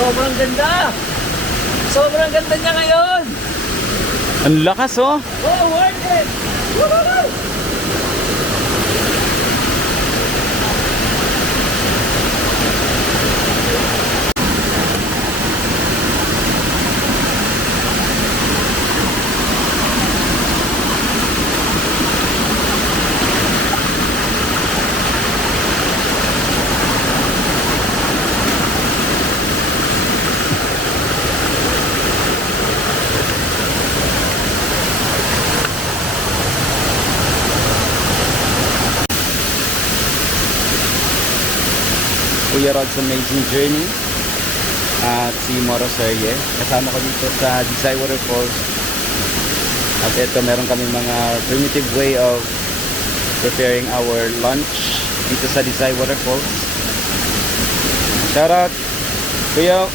Sobrang ganda! Sobrang ganda niya ngayon! Ang lakas oh. Oh, worth it! Woohoo! Kuya Rod's Amazing Journey at si Moro Serye. Kasama ko dito sa Desai Waterfalls. At ito meron kami mga primitive way of preparing our lunch dito sa Desai Waterfalls. Shout out Kuya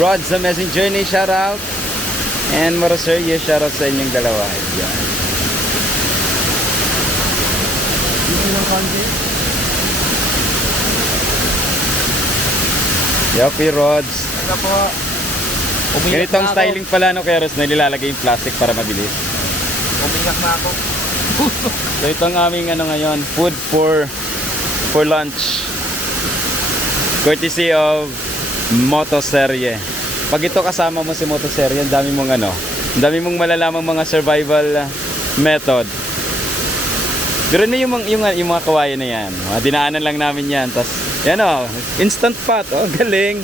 Rod's Amazing Journey, shout out. And Moro Serye, shout out sa inyong dalawa. Yan. Dito ng konti. Yuppie Rods. Ano po? Ganito ang styling pala no, kaya Rods, na nilalagay yung plastic para mabilis. Umiyak na ako. So ito ang aming ano ngayon, food for lunch. Courtesy of Motoserye. Pag ito kasama mo si Motoserye, ang dami mong ano, ang dami mong malalamang mga survival method. Pero na yung mga kawayan na yan. Dinaanan lang namin yan. Tapos, yan o, instant pot. Oh, galing.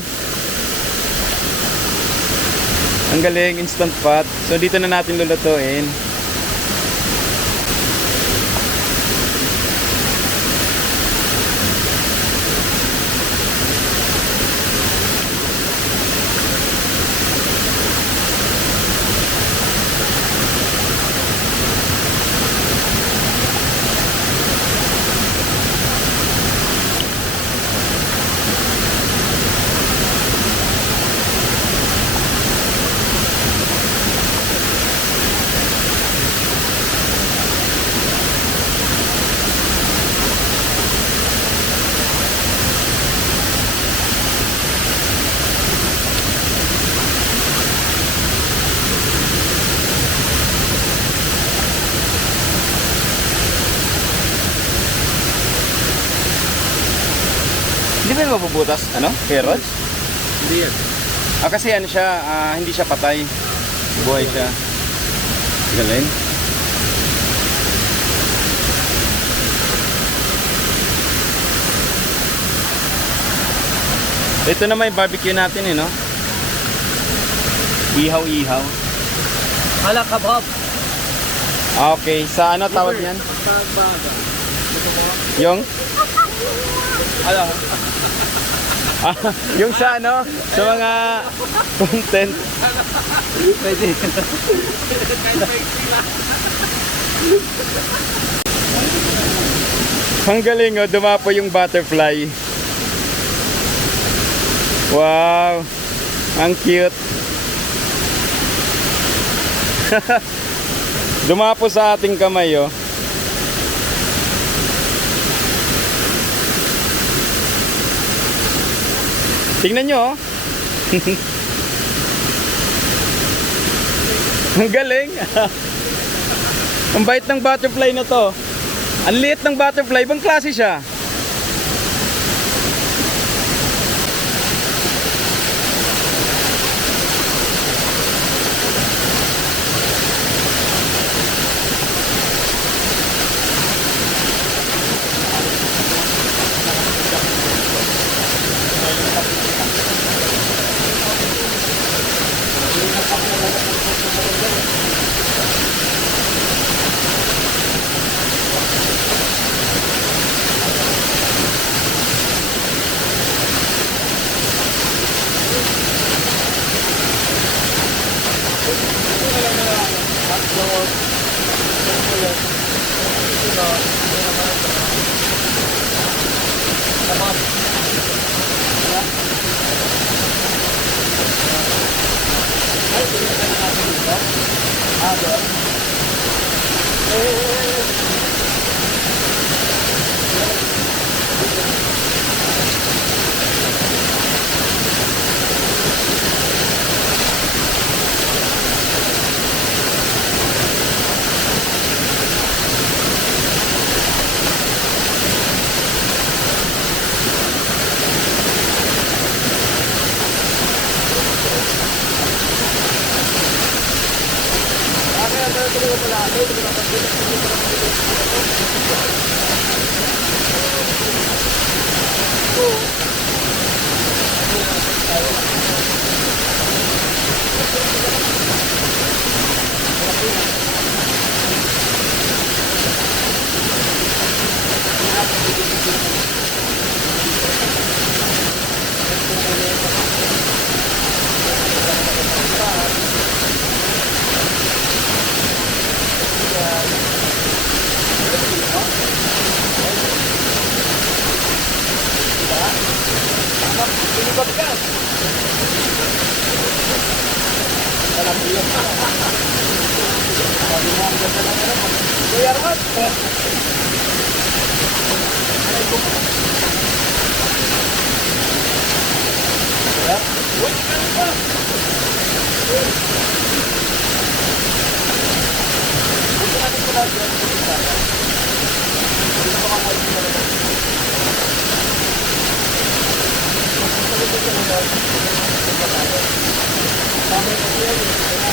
Ang galing, instant pot. So dito na natin lulutuin. Hindi ba mabubutas, ano? Carrots? Hindi yan. Kasi ano siya, hindi siya patay. Buhay siya. Galing. Ito na may barbecue natin eh, no? Ihaw-ihaw. Hala kabab. Okay, sa ano tawag yan? Sa baga. Ito mo. Yung? Hala. Yung sa ano? Sa mga content. Pwede. Ang galing oh, dumapo yung butterfly. Wow, ang cute. Dumapo sa ating kamay oh. Tingnan nyo oh. Ang galing. Ang bait ng butterfly na to. Ang liit ng butterfly, ibang klase siya. Pinibag ka. Alam mo yun. Sabi mo ang ganda ng ano. Kuya Rod. Uy, ano pa? Gusto natin ko lang yan. Hindi na makakalit ko lang. Tama yung kasi yan.